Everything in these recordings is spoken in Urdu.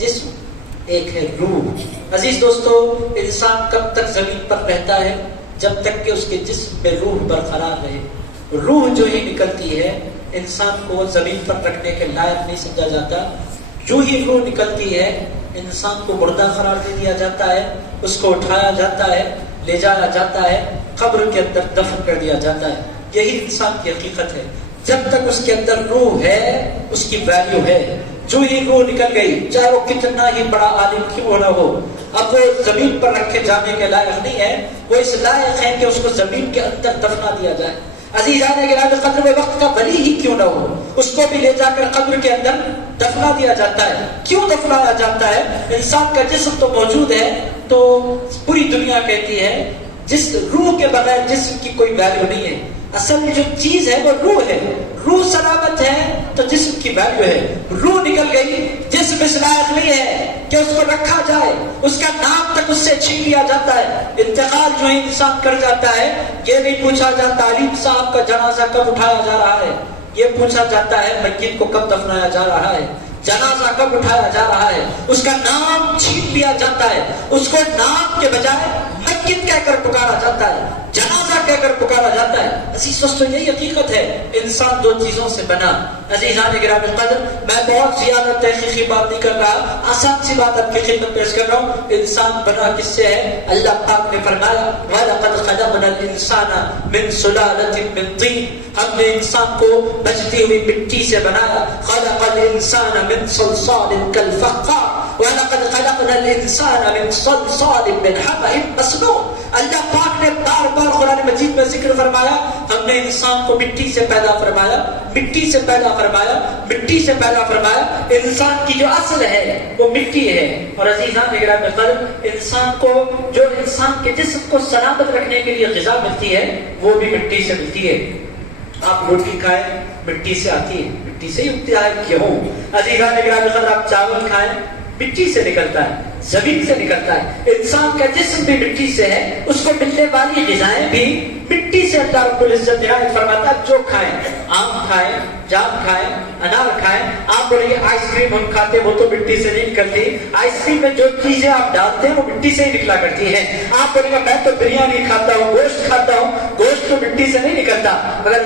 جسم، ایک ہے روح۔ عزیز دوستو، انسان کب تک زمین پر رہتا ہے؟ جب تک کہ اس کے جسم میں روح برقرار رہے۔ روح جو ہی نکلتی ہے انسان کو زمین پر رکھنے کے لائق نہیں سمجھا جاتا۔ جو ہی روح نکلتی ہے انسان کو مردہ قرار دے دیا جاتا ہے، اس کو اٹھایا جاتا ہے، لے جایا جاتا ہے، قبر کے اندر دفن کر دیا جاتا ہے۔ یہی انسان کی حقیقت ہے۔ جب تک اس کے اندر روح ہے اس کی ویلیو ہے۔ جو ہی روح نکل گئی، چاہے وہ کتنا ہی بڑا عالم کیوں نہ ہو، اب وہ زمین پر رکھے جانے کے لائق نہیں ہے، وہ اس لائق ہے کہ اس کو زمین کے اندر دفنا دیا جائے۔ عزیزان گرامی، قدر میں وقت کا ولی ہی کیوں نہ ہو، اس کو بھی لے جا کر قبر کے اندر دفنا دیا جاتا ہے۔ کیوں دفنایا جاتا ہے؟ انسان کا جسم تو موجود ہے، تو پوری دنیا کہتی ہے جس روح کے بغیر جسم کی کوئی ویلیو نہیں ہے۔ اصل جو چیز ہے وہ روح ہے۔ روح سلامت ہے تو جسم کی ویلیو ہے۔ روح نکل گئی، جسم اس لائق نہیں ہے کہ اس کو رکھا جائے، اس کا نام تک اس سے چھین لیا جاتا ہے۔ انتقال جو ہے انسان کر جاتا ہے، یہ نہیں پوچھا جاتا عالم صاحب کا جنازہ کب اٹھایا جا رہا ہے، یہ پوچھا جاتا ہے میت کو کب دفنایا جا رہا ہے، جنازہ کب اٹھایا جا رہا ہے۔ اس کا نام چھین لیا جاتا ہے، اس کو نام کے بجائے میت کہہ کر پکارا جاتا ہے، جنازہ کہہ کر پکارا جاتا ہے۔ عزیز دوستو، یہی حقیقت ہے۔ انسان دو چیزوں سے بنا۔ عزیزان گرامی القدر، میں بہت زیادہ تحقیقی بات نہیں کر رہا، آسان سی بات آپ کی خدمت پیش کر رہا ہوں۔ انسان بنا کس سے ہے؟ اللہ پاک نے فرمایا وَلَقَدْ خَلَقْنَا الْإِنسَانَ مِنْ سُلَالَةٍ مِنْ طِينٍ، ہم نے انسان کو بجتی ہوئی مٹی سے بنایا۔ خَلَقَ الْإِنسَانَ مِنْ صَلْصَالٍ كَالْفَخَّارِ وَلَقَدْ خَلَقْنَا الْإِنسَانَ مِنْ صَلْصَالٍ مِنْ حَمَإٍ مَسْنُونٍ۔ اللہ پاک نے بار بار قرآن مجید میں ذکر فرمایا ہم نے انسان کو مٹی سے پیدا فرمایا، مٹی سے پیدا فرمایا، مٹی سے پیدا فرمایا۔ انسان کی جو اصل ہے وہ مٹی ہے۔ اور عزیزان گرامی القدر، انسان کو جو انسان کے جسم کو سلامت رکھنے کے لیے غذا ملتی ہے وہ بھی مٹی سے ملتی ہے۔ آپ روٹی کھائیں مٹی سے آتی ہے، مٹی سے ہی اگتی ہے گیہوں۔ عزیزان گرامی القدر، آپ چاول کھائیں مٹی سے نکلتا ہے، زمین سے نکلتا ہے۔ انسان کا جسم بھی مٹی سے ہے، اس کو ملنے والی غذائیں بھی مٹی سے اللہ رب العزت نہایت فرماتا ہے جو کھائیں، آم کھائیں، جام کھائیں، انار کھائیں۔ آپ بولیں گے آئس کریم ہم کھاتے وہ تو مٹی سے نہیں نکلتی۔ آئس کریم میں جو چیزیں آپ ڈالتے ہیں وہ مٹی سے ہی نکلا کرتی ہیں۔ آپ بولیں گے میں تو بریانی کھاتا ہوں، گوشت کھاتا ہوں، گوشت تو مٹی سے نہیں نکلتا۔ مگر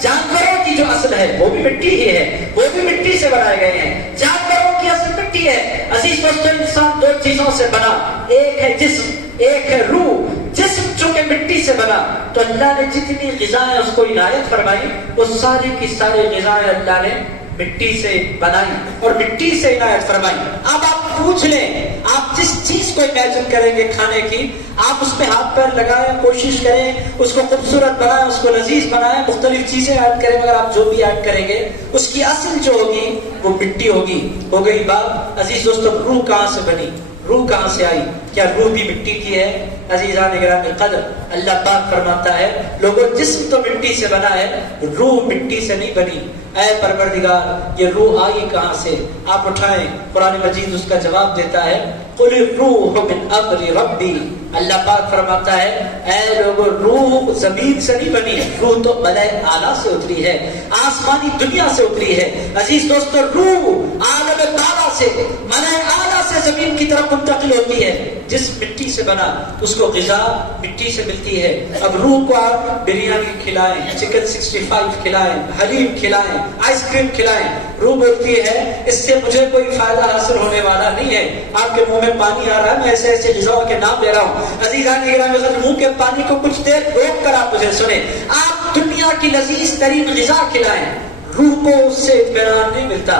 جانوروں کی جو اصل ہے وہ بھی مٹی ہی ہے، وہ بھی مٹی سے بنائے گئے ہیں۔ جانوروں کی اصل مٹی ہے۔ عزیز دوستو، انسان دو چیزوں سے بنا، ایک ہے جسم، ایک ہے روح۔ جسم چونکہ مٹی سے بنا تو اللہ نے جتنی غذائیں اس کو عنایت فرمائی وہ ساری کی ساری غذائیں اللہ نے مٹی سے بنائی اور مٹی سے عنایت فرمائی۔ اب آپ پوچھ لیں، آپ جس چیز کو امیجن کریں گے کھانے کی، آپ اس پہ ہاتھ پیر لگائیں، کوشش کریں اس کو خوبصورت بنائیں، اس کو لذیذ بنائیں، مختلف چیزیں ایڈ کریں، مگر آپ جو بھی ایڈ کریں گے اس کی اصل جو ہوگی وہ مٹی ہوگی۔ ہو گئی بات۔ عزیز دوستو، روح کہاں سے بنی؟ روح کہاں سے آئی؟ کیا روح بھی مٹی کی ہے؟ عزیزان گرامی القدر، اللہ پاک فرماتا ہے لوگوں جسم تو مٹی سے بنا ہے، روح مٹی سے نہیں بنی۔ اے پروردگار، یہ روح آئی کہاں سے؟ آپ اٹھائیں، قرآن مجید اس کا جواب دیتا ہے قُلِ الرُّوحُ مِنْ أَمْرِ رَبِّي۔ اللہ پاک فرماتا ہے اے لوگوں، روح زمین سے نہیں بنی، روح تو ملائے اعلیٰ سے اتری ہے، آسمانی دنیا سے اتری ہے۔ عزیز دوستو، روح عالم بالا سے، ملائے اعلیٰ سے زمین کی طرف منتقل ہوتی ہے۔ جس مٹی سے بنا اس کو غذا مٹی سے ملتی ہے۔ اب روح کو آپ بریانی کھلائیں، چکن 65 کھلائیں، حلیم کھلائیں، آئس کریم کھلائیں، روح بولتی ہے اس سے مجھے کوئی فائدہ حاصل ہونے والا نہیں ہے۔ آپ کے منہ میں پانی آ رہا ہے، میں ایسے ایسے غذاؤں کے نام لے رہا ہوں۔ عزیزان گرامی، منہ کے پانی کو کچھ دیر روک کر آپ مجھے سنیں۔ آپ دنیا کی لذیذ ترین غذا کھلائیں، روح کو اس سے اطمینان نہیں ملتا۔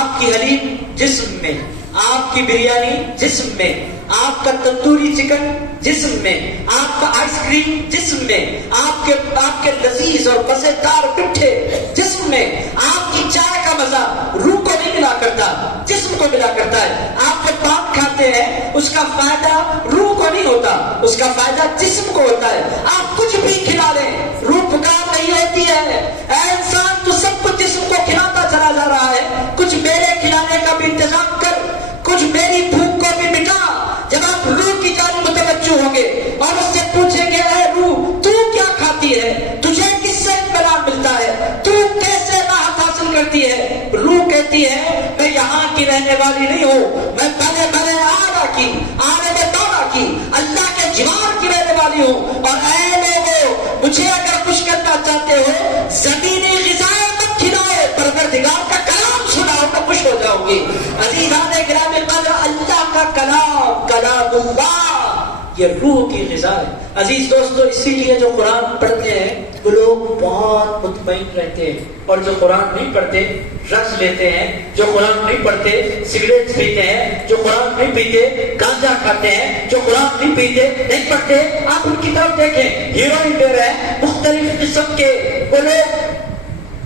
آپ کی حلیم جسم میں، آپ کی بریانی جسم میں، آپ کا تندوری چکن جسم میں، آپ کا آئس کریم جسم میں، آپ کے لذیذ اور مزیدار پٹھے جسم میں، آپ کی چائے کا مزہ روح کو نہیں ملا کرتا، جسم کو ملا کرتا ہے۔ آپ جو پان کھاتے ہیں اس کا فائدہ روح کو نہیں ہوتا، اس کا فائدہ جسم کو ہوتا ہے۔ آپ کچھ بھی کھلا لیں، روح پکار نہیں ہوتی ہے۔ اے انسان، تو سب کچھ جسم کو کھلاتا چلا جا رہا ہے، کچھ میرے کھلانے کا بھی انتظام کر، کچھ میری بھوک کو بھی مٹا۔ جب آپ روح کی جانب متوجہ ہوں گے اور اس سے پوچھیں گے اے روح تو کیا کھاتی ہے، تجھے کس سے اطمینان ملتا ہے، تو کیسے راحت حاصل کرتی ہے، روح کہتی ہے میں یہاں کی رہنے والی نہیں ہوں، میں بڑے بڑے آلہ کی، عالم دولہ کی، اللہ کے جوار کی رہنے والی ہوں۔ اور اے لوگوں، مجھے اگر خوش کرنا چاہتے ہو زمینی غذائیں مت کھلاؤ، پروردگار کا کلام سناؤ تو خوش ہو جاؤ گے۔ عزیزان گرامی قدر، اللہ کا کلام، کلام اللہ، یہ روح کی غذا ہے۔ عزیز دوستو، اسی لیے جو قرآن پڑھتے ہیں وہ لوگ بہت مطمئن رہتے ہیں، اور جو قرآن نہیں پڑھتے رقص لیتے ہیں، جو قرآن نہیں پڑھتے سگریٹ پیتے ہیں، جو قرآن نہیں پیتے گانجا کھاتے ہیں، جو قرآن نہیں پیتے نہیں پڑھتے، آپ ان کی طرف دیکھیں، ہیروئن لے رہے ہیں، مختلف قسم کے وہ لوگ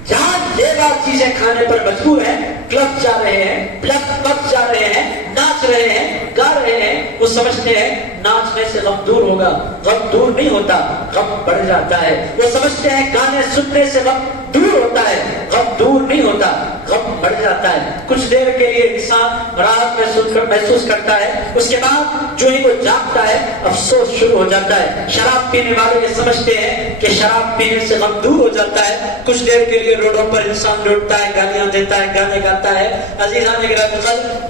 جان لیوا چیزیں کھانے پر مجبور ہیں، کلب جا رہے ہیں، پب جا رہے ہیں، ناچ رہے ہیں، گا رہے ہیں، وہ سمجھتے ہیں ناچنے سے غم دور ہوگا، غم دور نہیں ہوتا، غم بڑھ جاتا ہے۔ وہ سمجھتے ہیں گانے سننے سے غم دور ہوتا ہے، غم دور نہیں ہوتا، غم بڑھ جاتا ہے۔ کچھ دیر کے لیے انسان راحت محسوس کرتا ہے، اس کے بعد جو ہی وہ جاگتا ہے افسوس شروع ہو جاتا ہے۔ شراب پینے والے یہ سمجھتے ہیں کہ شراب پینے سے غم دور ہو جاتا ہے، کچھ دیر کے لیے روڈوں پر انسان لوٹتا ہے، گالیاں دیتا ہے، گانے گاتا ہے۔ عزیزان گرامی،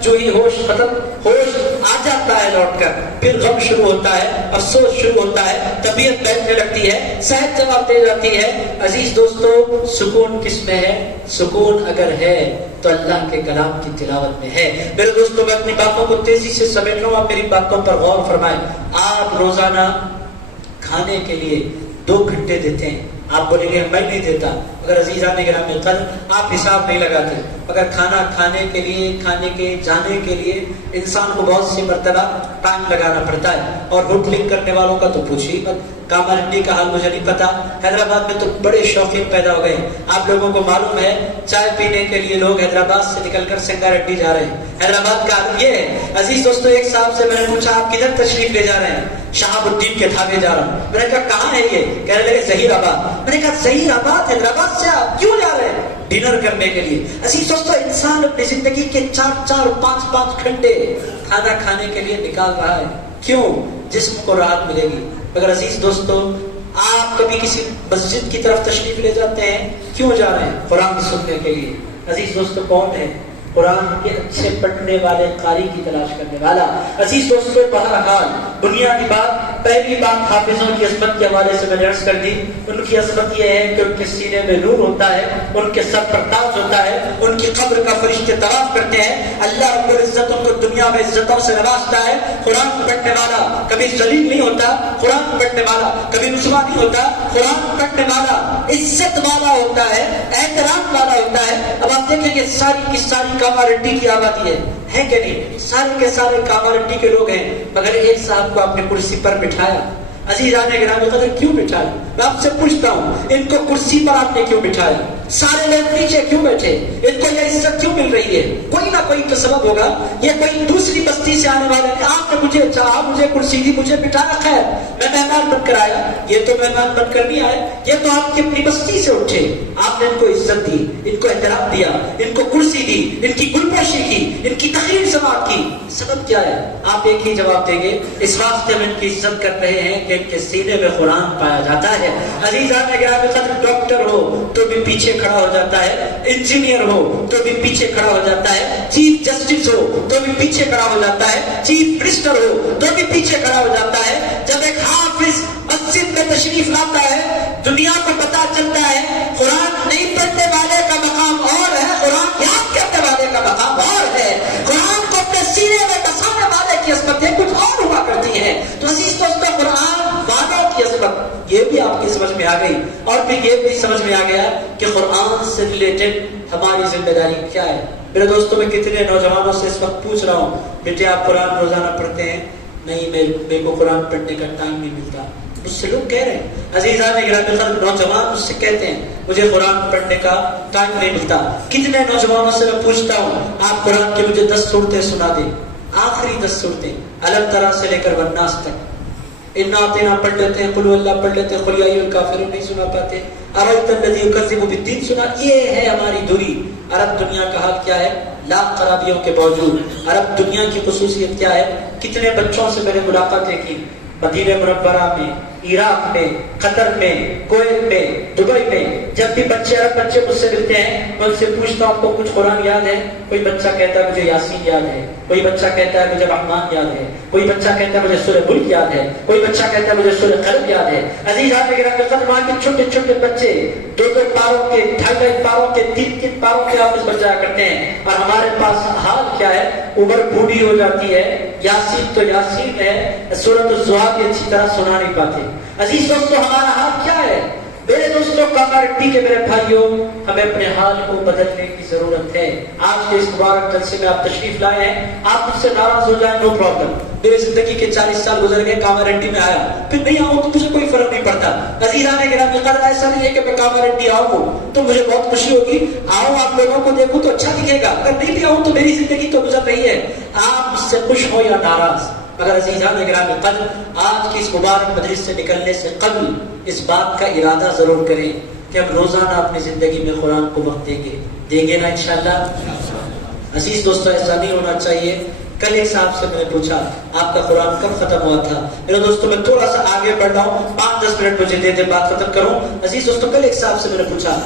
جو ہی ہوش آ جاتا ہے لوٹ کر، پھر غم شروع ہوتا ہے، افسوس شروع ہوتا ہے، طبیعت بیٹھنے لگتی ہے، صحت جواب دے جاتی ہے۔ عزیز دوستو، سکون کس میں ہے؟ سکون اگر ہے تو اللہ کے کلام کی تلاوت میں ہے۔ میرے دوستو، میں اپنی باتوں کو تیزی سے سمیٹ رہا ہوں، آپ میری باتوں پر غور فرمائیں۔ آپ روزانہ کھانے کے لیے 2 گھنٹے دیتے ہیں، آپ بولیں گے میں نہیں دیتا، اگر عزیزان گرامی قدر آپ حساب نہیں لگاتے، اگر کھانا کھانے کے لیے، کھانے کے جانے کے لیے انسان کو بہت سی مرتبہ ٹائم لگانا پڑتا ہے، اور ہوٹلنگ کرنے والوں کا تو پوچھیے مت۔ کامارڈی کا حال مجھے نہیں پتا، حیدرآباد میں تو بڑے شوقین پیدا ہو گئے ہیں۔ آپ لوگوں کو معلوم ہے چائے پینے کے لیے لوگ حیدرآباد سے نکل کر سنگاریڈی جا رہے ہیں۔ حیدرآباد کا حال یہ ہے۔ عزیز دوستو، ایک صاحب سے میں نے پوچھا آپ کدھر تشریف لے جا رہے ہیں؟ شہاب الدین کے دھابے جا رہا ہوں۔ میں نے کہا کہاں ہے یہ؟ کہنے لگے ظہیر آباد۔ میں نے کہا ظہیر آباد حیدرآباد سے آپ کیوں جا رہے ہیں؟ ڈنر کرنے کے لیے۔ عزیز دوستو، انسان اپنی زندگی کے 4-4 5-5 گھنٹے کھانا کھانے کے لیے نکال رہا ہے، کیوں؟ جسم کو راحت ملے گی۔ مگر عزیز دوستو، آپ کبھی کسی مسجد کی طرف تشریف لے جاتے ہیں، کیوں جا رہے ہیں؟ قرآن سننے کے لیے۔ عزیز دوستو، کون ہے؟ قرآن کے اچھے پڑھنے والے قاری کی تلاش کرنے والا۔ عزیز دوستو، بہرحال بنیادی بات، پہلی بات حافظوں کی عظمت کے حوالے سے میں نے عرض کر دی۔ ان کی عظمت یہ ہے کہ ان کے سینے میں نور ہوتا ہے، ان کے سر پر تاج ہوتا ہے، ان کی قبر کا فرشتے طواف کرتے ہیں، اللہ رب العزت ان کو دنیا میں عزتوں سے نوازتا ہے۔ قرآن پڑھنے والا کبھی ذلیل نہیں ہوتا، قرآن پڑھنے والا کبھی رسوا نہیں ہوتا، قرآن پڑھنے والا عزت والا ہوتا ہے، احترام والا ہوتا ہے۔ اب آپ دیکھیں کہ ساری کی ساری کامارڈی کی آبادی ہے کہ نہیں؟ سارے کے سارے کامارڈی کے لوگ ہیں، مگر ایک صاحب کو آپ نے کرسی پر بٹھایا۔ عزیزان گرامی قدر، کیوں بٹھایا؟ میں آپ سے پوچھتا ہوں، ان کو کرسی پر آپ نے کیوں بٹھایا؟ سارے لوگ پیچھے کیوں بیٹھے؟ ان کو یہ عزت کیوں مل رہی ہے؟ کوئی نہ کوئی تو سبب ہوگا۔ یہ کوئی دوسری بستی سے آنے والے ہیں، آپ نے مجھے چاہا، مجھے کرسی دی، مجھے بٹھایا، خیر میں مہمان بن کر آیا۔ یہ تو مہمان بن کر نہیں آئے، یہ تو آپ کی اپنی بستی سے اٹھے، آپ نے ان کو عزت دی، ان کو احترام دیا، ان کو کرسی دی، ان کی گلپوشی کی، ان کی تقریر سماعت کی۔ سبب کیا ہے؟ آپ ایک ہی جواب دیں گے، اس واسطے میں ان کی عزت کر رہے ہیں کہ ان کے سینے میں قرآن پایا جاتا ہے۔ عزیزان گرامی قدر، ڈاکٹر ہو تو بھی پیچھے کھڑا ہو جاتا ہے، انجینئر ہو تو بھی پیچھے کھڑا ہو جاتا ہے، چیف جسٹس ہو تو بھی پیچھے کھڑا ہو جاتا ہے، چیف منسٹر ہو تو بھی پیچھے کھڑا ہو جاتا ہے۔ جب ایک حافظ مسجد میں تشریف لاتا ہے، دنیا کو پتا چلتا ہے قرآن نہیں پڑھنے والے کا مقام اور ہے، قرآن یاد کرنے والے کا مقام اور ہے، قرآن کو اپنے سینے میں بسانے والے کی عظمتیں کچھ اور ہوا کرتی ہیں۔ تو عزیز دوستو، قرآن والوں کی عظمت یہ بھی آپ کی سمجھ میں آ گئی، اور پھر یہ بھی سمجھ میں آ گیا کہ قرآن سے ریلیٹڈ ہماری ذمہ داری کیا ہے۔ میرے دوستوں، میں کتنے نوجوانوں سے اس وقت پوچھ رہا ہوں، بیٹے آپ قرآن روزانہ پڑھتے ہیں؟ نہیں، میرے کو قرآن پڑھنے کا ٹائم نہیں ملتا۔ مجھ سے لوگ کہہ رہے ہیں، عزیزان گرامی قدر، نوجوان مجھ سے کہتے ہیں مجھے قرآن پڑھنے کا ٹائم نہیں ملتا۔ کتنے نوجوانوں سے میں پوچھتا ہوں آپ قرآن کی مجھے 10 صورتیں سنا دیں، آخری 10 صورتیں الگ طرح سے لے کر والناس تک۔ انا اعطینا پڑھ لیتے ہیں، قل هو اللہ پڑھ لیتے ہیں، قل یا ایھا الکافرون نہیں سنا پاتے، ارأیت الذی یکذب بالدین سنا۔ یہ ہے ہماری دوری۔ عرب دنیا کا حال کیا ہے؟ لاکھ خرابیوں کے باوجود عرب دنیا کی خصوصیت کیا ہے؟ کتنے بچوں سے میں نے ملاقاتیں کی مدینہ منورہ میں، عراق میں، قطر میں، کویت میں، دبئی میں، جب بھی عرب بچے مجھ سے ملتے ہیں میں ان سے پوچھتا ہوں آپ کو کچھ قرآن یاد ہے؟ کوئی بچہ کہتا ہے مجھے یاسین یاد ہے، کوئی بچہ کہتا ہے مجھے رحمان یاد ہے، کوئی بچہ کہتا ہے مجھے سورہ ملک یاد ہے، کوئی بچہ کہتا ہے مجھے سورہ قلم یاد ہے۔ عزیز آپ وہاں کے چھوٹے چھوٹے بچے 2 پاروں کے، 2.5 پاروں کے، 3 پاروں کے آپس بن جایا کرتے ہیں، اور ہمارے پاس حال کیا ہے؟ عمر بوڑھی ہو جاتی ہے، یاسین تو یاسین ہے، سورۃ الضحیٰ بھی اچھی طرح سنا نہیں پاتے۔ عزیز دوستو ہمارا حال کیا ہے؟ میرے دوستوں کامارٹی کے میرے بھائیوں، ہمیں اپنے حال کو بدلنے کی ضرورت ہے۔ آج کے اس مبارک جلسے میں آپ تشریف لائے ہیں، آپ مجھ سے ناراض ہو جائیں، نو پرابلم، میرے زندگی کے 40 سال گزر گئے، کامارٹی میں آیا پھر نہیں آؤں تو مجھے کوئی فرق نہیں پڑتا۔ عزیزان گرامی قدر، ایسا نہیں ہے کہ میں کامارٹی آؤں تو مجھے بہت خوشی ہوگی، آؤں آپ لوگوں کو دیکھوں تو اچھا دکھے گا، اگر نہیں بھی آؤں تو میری زندگی تو گزر رہی ہے، آپ مجھ سے خوش ہو یا ناراض۔ مگر عزیزان گرامی قدر، آج کی اس مبارک مجلس سے نکلنے سے قبل اس بات کا ارادہ ضرور کریں کہ ہم روزانہ اپنی زندگی میں قرآن کو وقت دیں گے نا انشاءاللہ۔ عزیز دوستو ایسا نہیں ہونا چاہیے۔ کل ایک صاحب سے میں نے پوچھا آپ کا قرآن کب ختم ہوا تھا؟ میرے دوستو میں تھوڑا سا آگے بڑھ رہا ہوں، 5-10 منٹ مجھے دے دیں بات ختم کروں۔ عزیز دوستو کل ایک صاحب سے میں نے پوچھا